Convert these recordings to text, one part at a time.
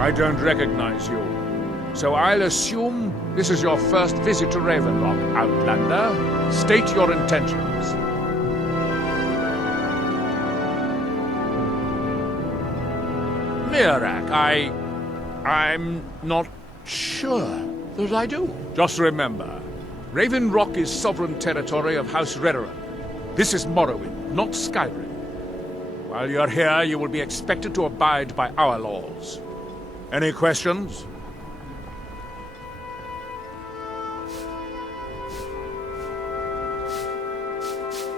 I don't recognize you. So I'll assume this is your first visit to Raven Rock, Outlander. State your intentions. Mirak, I'm not sure that I do. Just remember, Raven Rock is sovereign territory of House Redoran. This is Morrowind, not Skyrim. While you're here, you will be expected to abide by our laws. Any questions?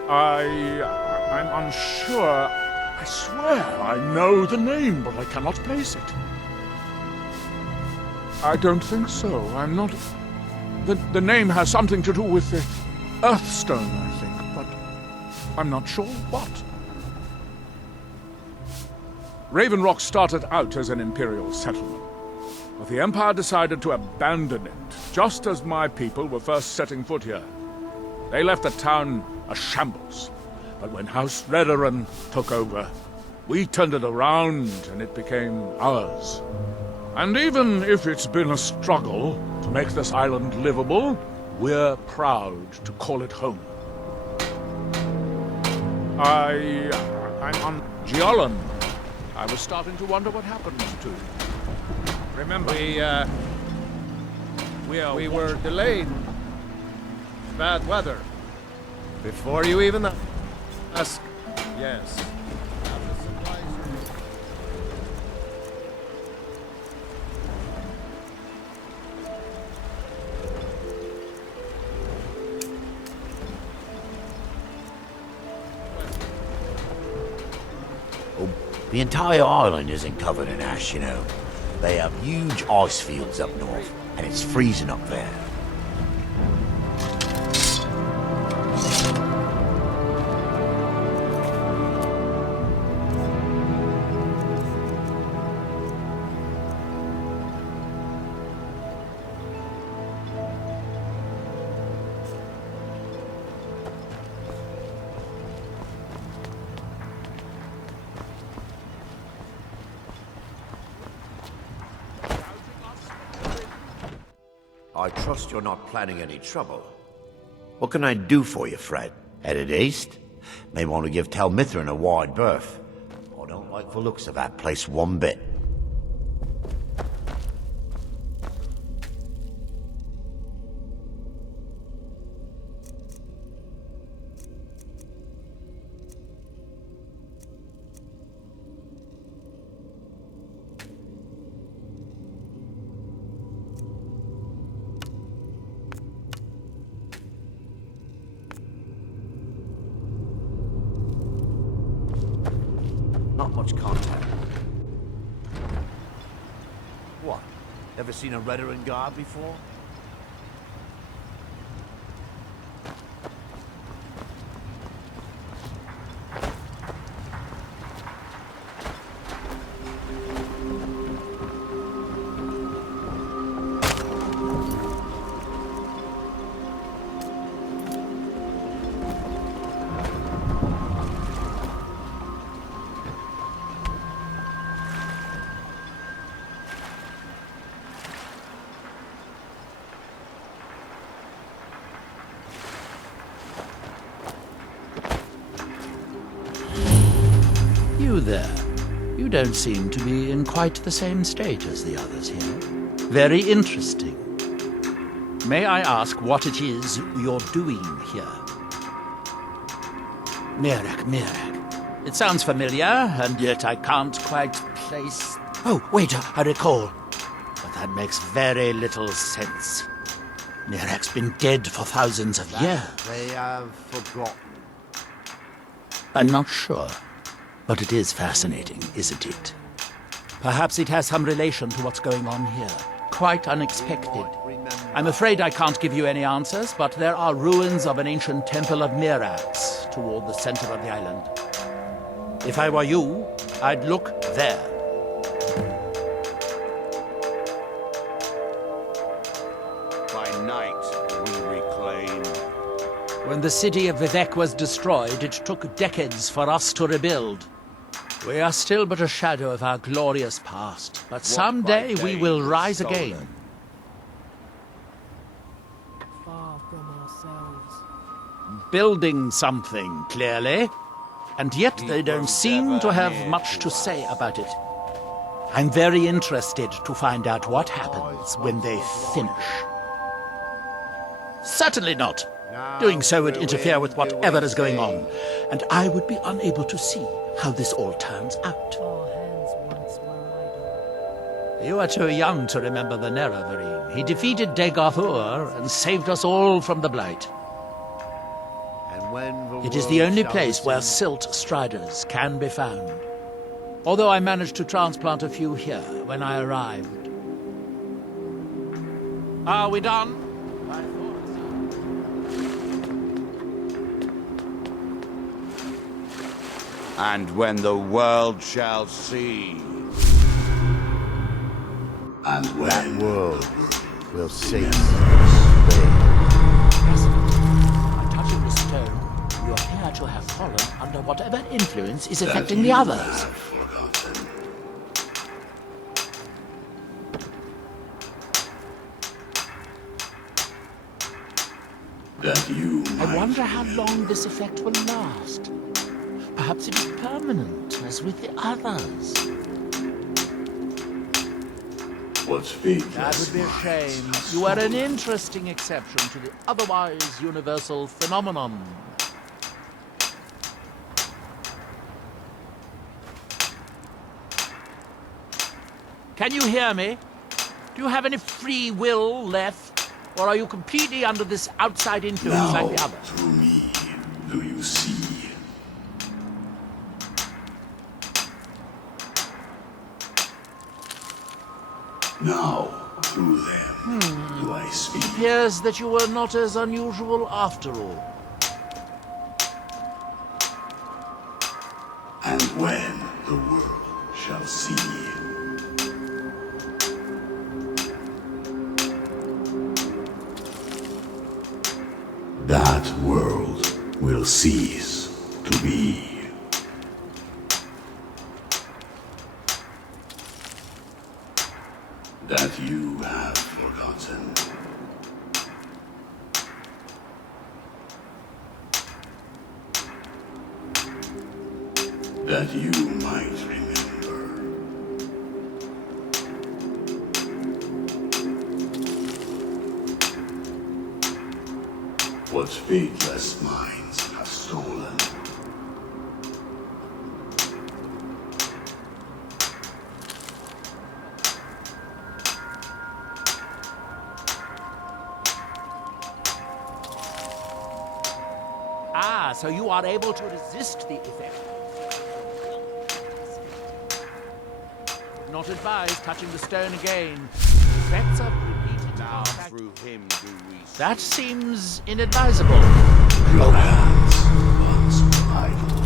I'm unsure. I swear I know the name, but I cannot place it. I don't think so. I'm not... The name has something to do with the Earthstone, I think, but I'm not sure what. Raven Rock started out as an Imperial settlement, but the Empire decided to abandon it, just as my people were first setting foot here. They left the town a shambles, but when House Redoran took over, we turned it around and it became ours. And even if it's been a struggle to make this island livable, we're proud to call it home. I'm on Geolan. I was starting to wonder what happened to you. Remember, we were delayed. Bad weather. Before you even ask. Yes. The entire island isn't covered in ash, you know. They have huge ice fields up north, and it's freezing up there. I trust you're not planning any trouble. What can I do for you, Fred? Headed east? May want to give Tel Mithrin a wide berth. I don't like the looks of that place one bit. Not much contact. What? Ever seen a Redoran guard before? You there. You don't seem to be in quite the same state as the others here. Very interesting. May I ask what it is you're doing here? Mirak. It sounds familiar, and yet I can't quite place... Oh, wait, I recall. But that makes very little sense. Mirak's been dead for thousands of years. They have forgotten. I'm not sure. But it is fascinating, isn't it? Perhaps it has some relation to what's going on here. Quite unexpected. I'm afraid I can't give you any answers, but there are ruins of an ancient temple of Mirax toward the center of the island. If I were you, I'd look there. By night, we reclaim. When the city of Vivek was destroyed, it took decades for us to rebuild. We are still but a shadow of our glorious past, but someday we will rise again. Far from ourselves. Building something, clearly. And yet they don't seem to have much to say about it. I'm very interested to find out what happens when they finish. Certainly not. Doing so would interfere with whatever is going on, and I would be unable to see how this all turns out. Our hands once were idle. You are too young to remember the Nerevarine. He defeated Dagorthur and saved us all from the Blight. It is the only place where silt striders can be found. Although I managed to transplant a few here when I arrived. Are we done? And when the world shall see. And when that world will cease. By touching the stone, you appear to have fallen under whatever influence is affecting the others. I wonder how long this effect will last. Perhaps it is permanent, as with the others. That would be a shame. You are an interesting exception to the otherwise universal phenomenon. Can you hear me? Do you have any free will left? Or are you completely under this outside influence like the others? Through me, do you see? Now, through them, do I speak? It appears that you were not as unusual after all. And when the world shall see. That world will cease to be. That you have forgotten. That you might remember. What faithless minds have stolen. Ah, so you are able to resist the effect. Not advise touching the stone again. Effects are repeated. Now through him do we see. That seems inadvisable. Your hands once were idle.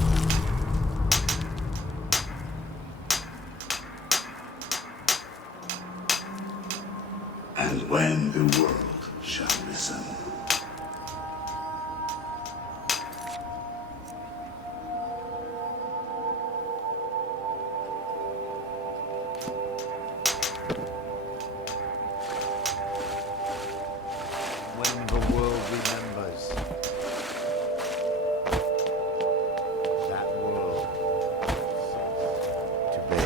And when the world shall listen. When the world remembers. That world ceases to be.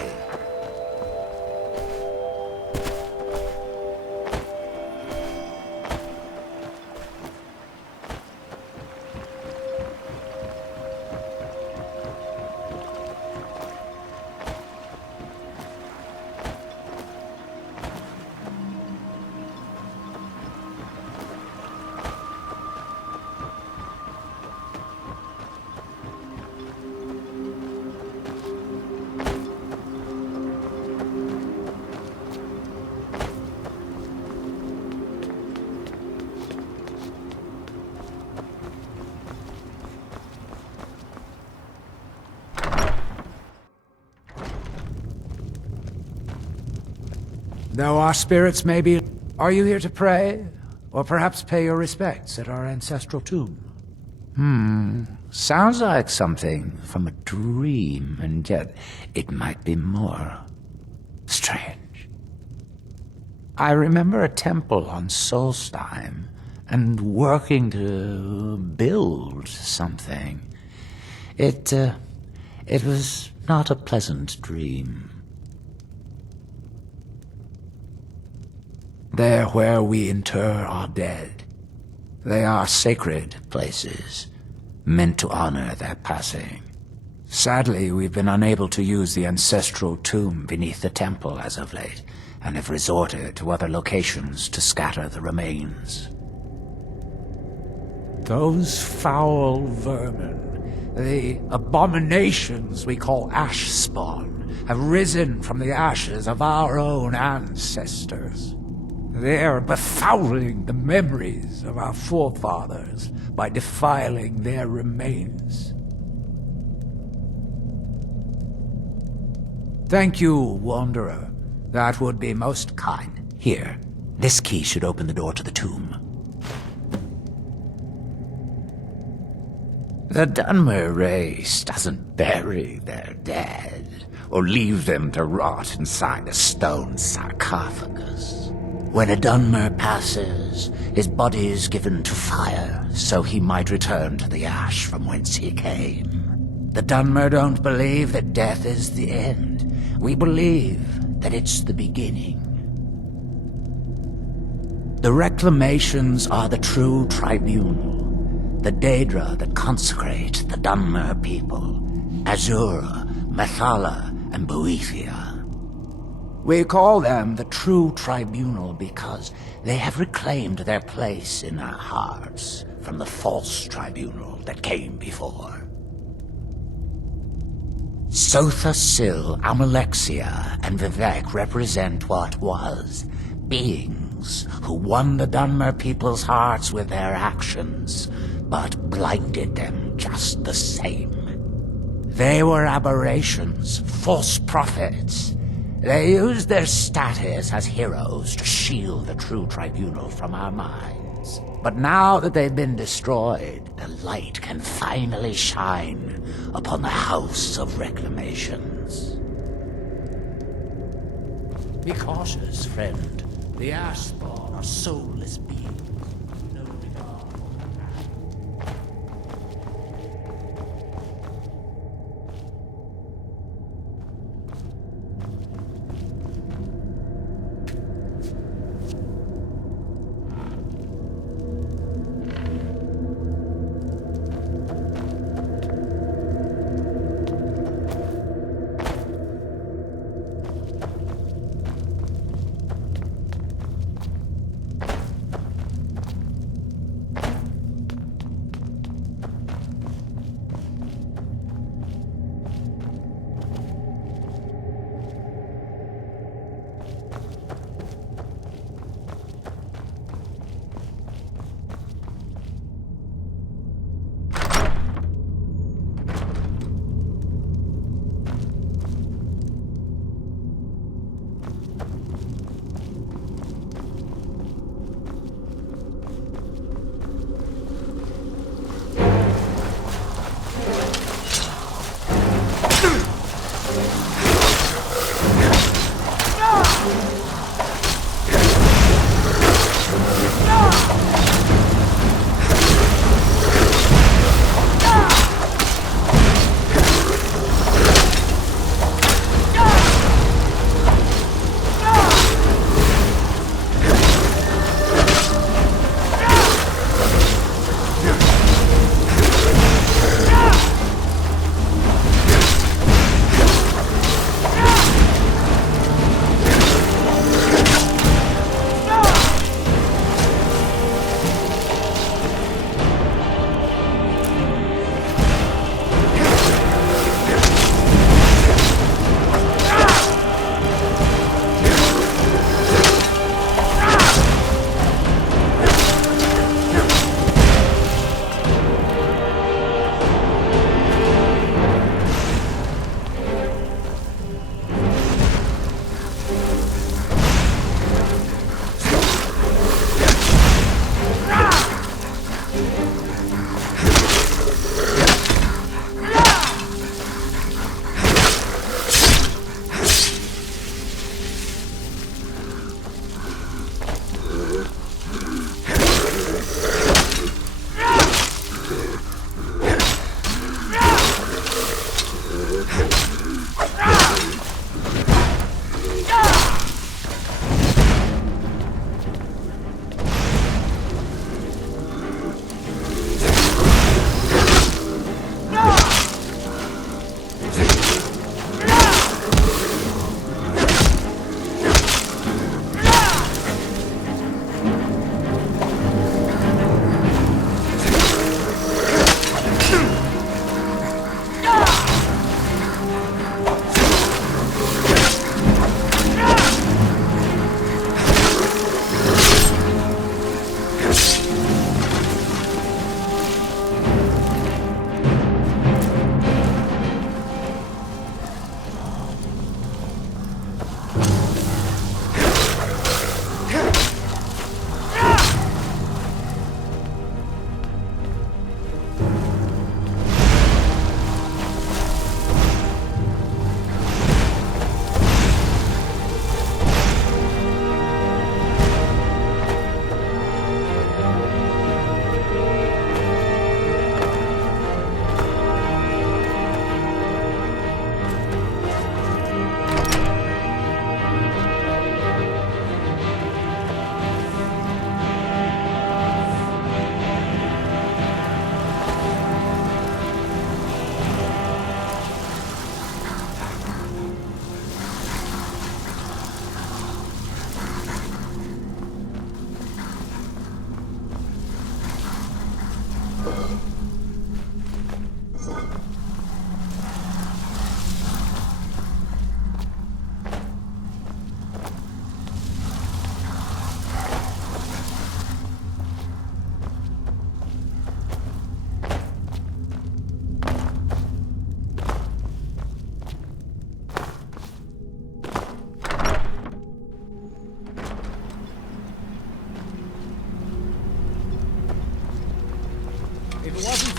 Though our spirits may be... Are you here to pray? Or perhaps pay your respects at our ancestral tomb? Sounds like something from a dream, and yet it might be more strange. I remember a temple on Solstheim, and working to build something. It was not a pleasant dream. They're where we inter our dead. They are sacred places, meant to honor their passing. Sadly, we've been unable to use the ancestral tomb beneath the temple as of late, and have resorted to other locations to scatter the remains. Those foul vermin, the abominations we call ash spawn, have risen from the ashes of our own ancestors. They're befouling the memories of our forefathers by defiling their remains. Thank you, Wanderer. That would be most kind. Here, this key should open the door to the tomb. The Dunmer race doesn't bury their dead, or leave them to rot inside a stone sarcophagus. When a Dunmer passes, his body is given to fire, so he might return to the ash from whence he came. The Dunmer don't believe that death is the end. We believe that it's the beginning. The reclamations are the true tribunal, the Daedra that consecrate the Dunmer people, Azura, Methala, and Boethia. We call them the true tribunal because they have reclaimed their place in our hearts from the false tribunal that came before. Sotha Sil, Amalexia, and Vivek represent what was, beings who won the Dunmer people's hearts with their actions, but blinded them just the same. They were aberrations, false prophets. They used their status as heroes to shield the true tribunal from our minds. But now that they've been destroyed, the light can finally shine upon the House of Reclamations. Be cautious, friend. The Ashspawn are soulless beings. No regard for the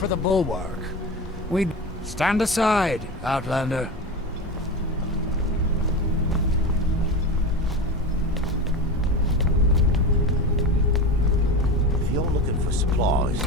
for the bulwark. We'd stand aside, Outlander. If you're looking for supplies,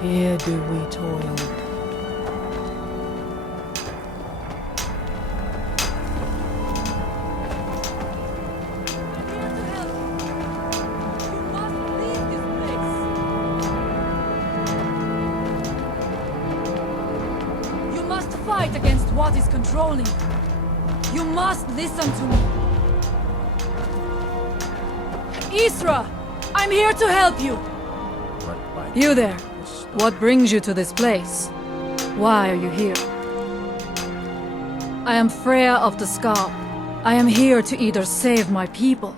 Here do we toil. You must fight against what is controlling you. You must listen to me. Isra, I'm here to help you. You there. What brings you to this place? Why are you here? I am Freya of the Scar. I am here to either save my people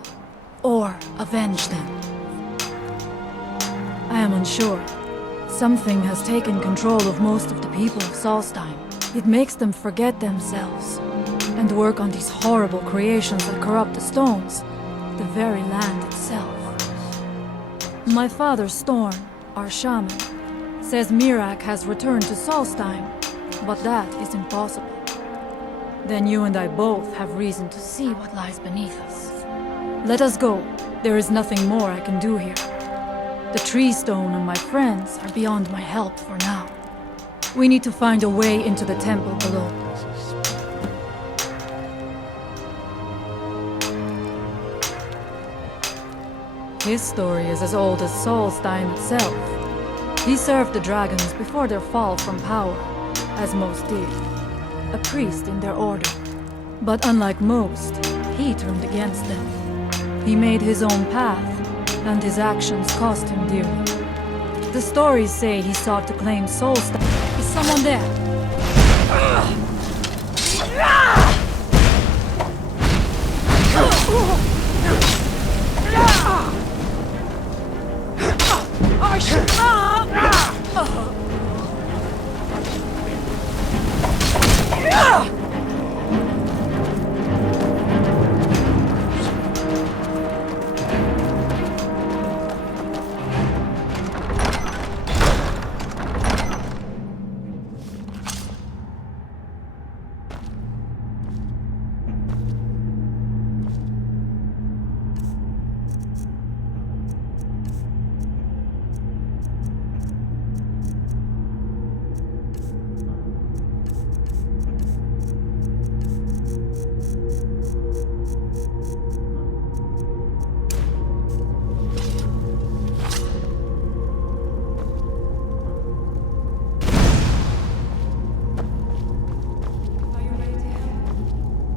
or avenge them. I am unsure. Something has taken control of most of the people of Solstheim. It makes them forget themselves and work on these horrible creations that corrupt the stones, the very land itself. My father, Storm, our shaman, says Mirak has returned to Solstheim, but that is impossible. Then you and I both have reason to see what lies beneath us. Let us go. There is nothing more I can do here. The tree stone and my friends are beyond my help for now. We need to find a way into the temple below. His story is as old as Solstheim itself. He served the dragons before their fall from power, as most did. A priest in their order. But unlike most, he turned against them. He made his own path, and his actions cost him dearly. The stories say he sought to claim Solstheim. Is someone there?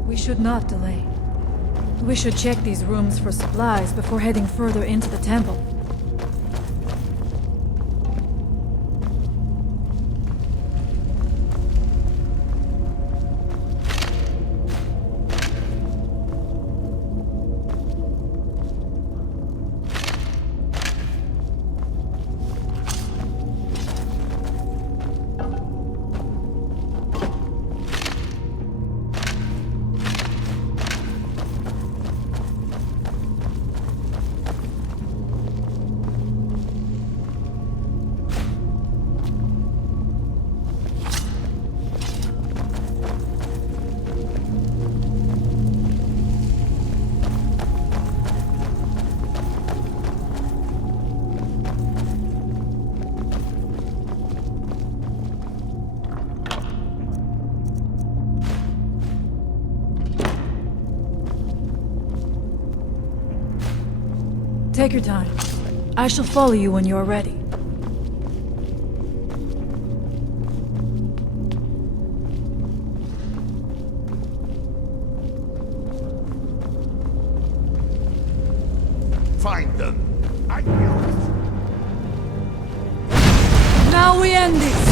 We should not delay. We should check these rooms for supplies before heading further into the temple. Take your time. I shall follow you when you are ready. Find them. I will. Now we end this!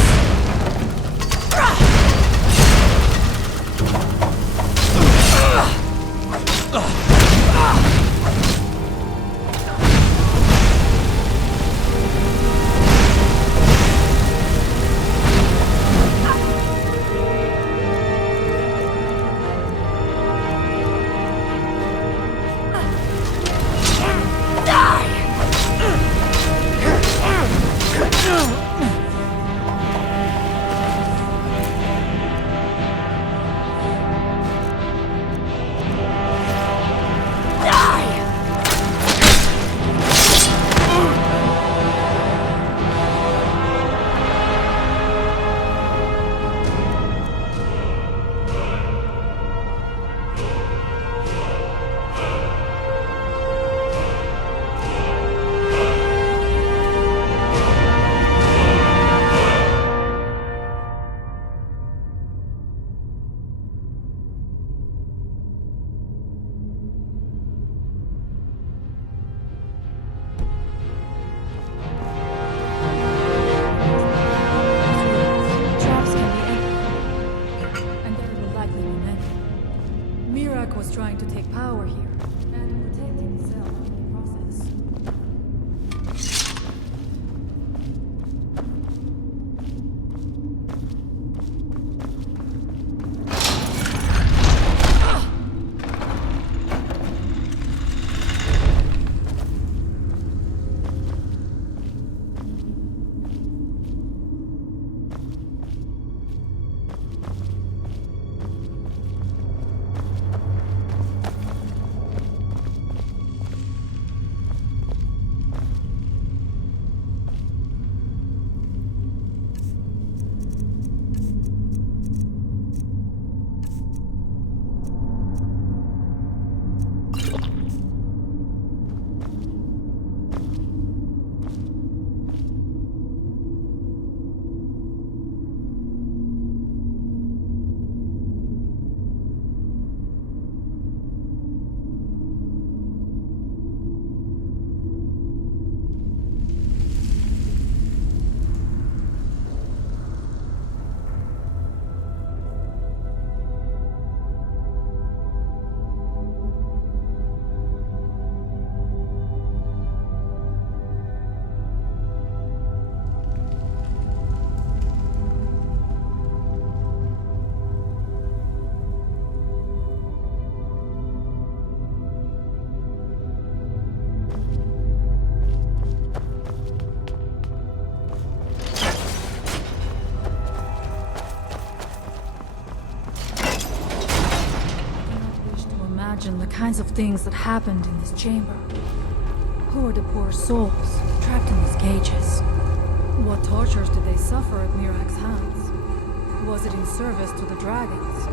power here, and protecting itself in the process. Imagine the kinds of things that happened in this chamber. Who are the poor souls trapped in these cages? What tortures did they suffer at Mirak's hands? Was it in service to the dragons?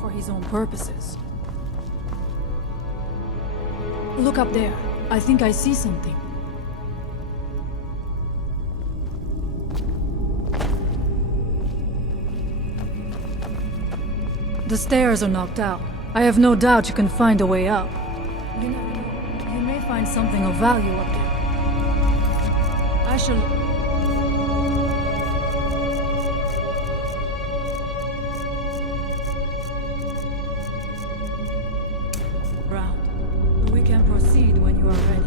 For his own purposes. Look up there. I think I see something. The stairs are knocked out. I have no doubt you can find a way up. You never know. You may find something of value up there. I shall... We can proceed when you are ready.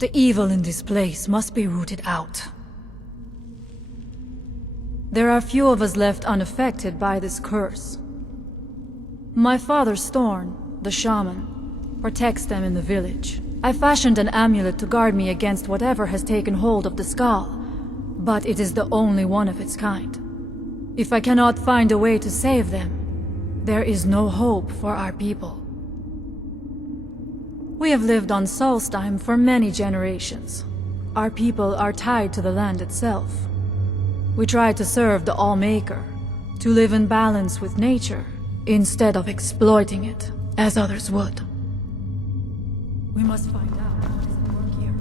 The evil in this place must be rooted out. There are few of us left unaffected by this curse. My father Storn, the shaman, protects them in the village. I fashioned an amulet to guard me against whatever has taken hold of the skull, but it is the only one of its kind. If I cannot find a way to save them, there is no hope for our people. We have lived on Solstheim for many generations. Our people are tied to the land itself. We try to serve the Allmaker, to live in balance with nature, instead of exploiting it, as others would. We must find out what is at work here.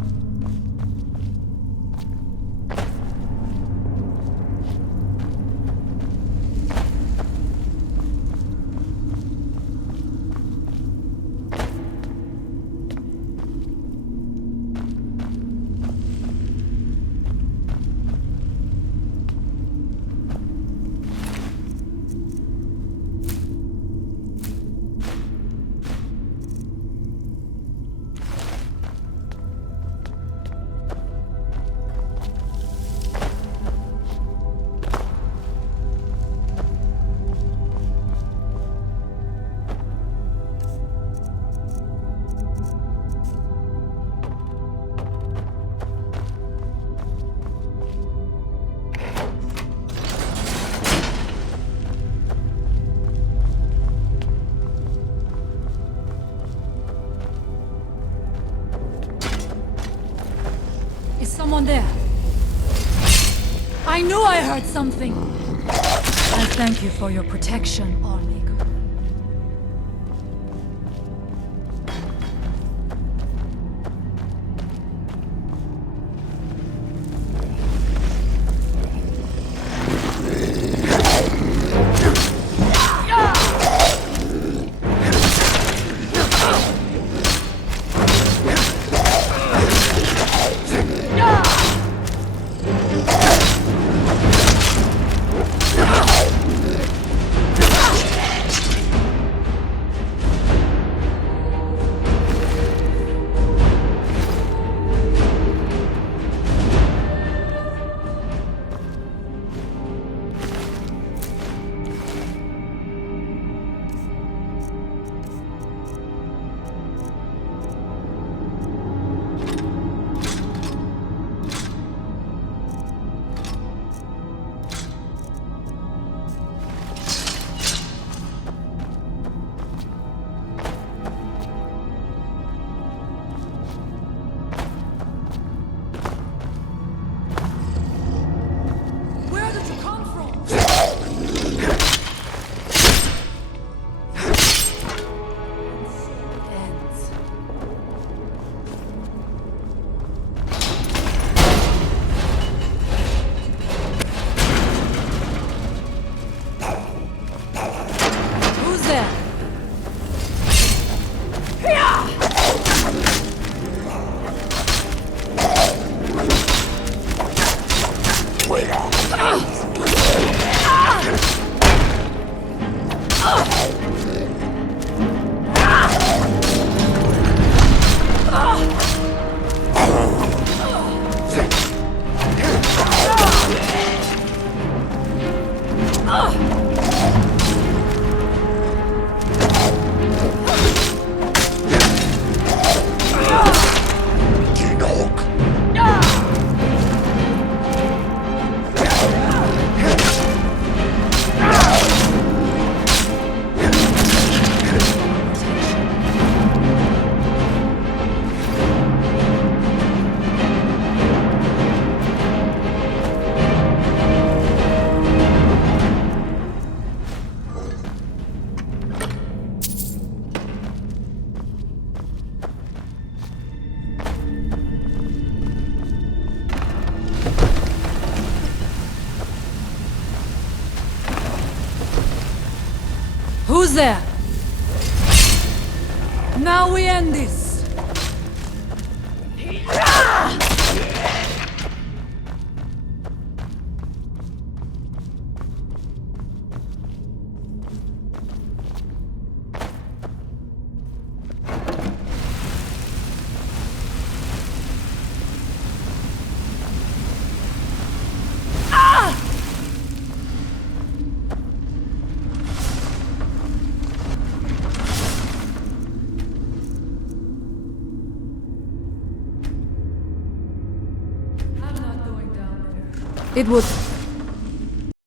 Someone there. I knew I heard something. I thank you for your protection, Allmaker. Who's there? Now we end this. It would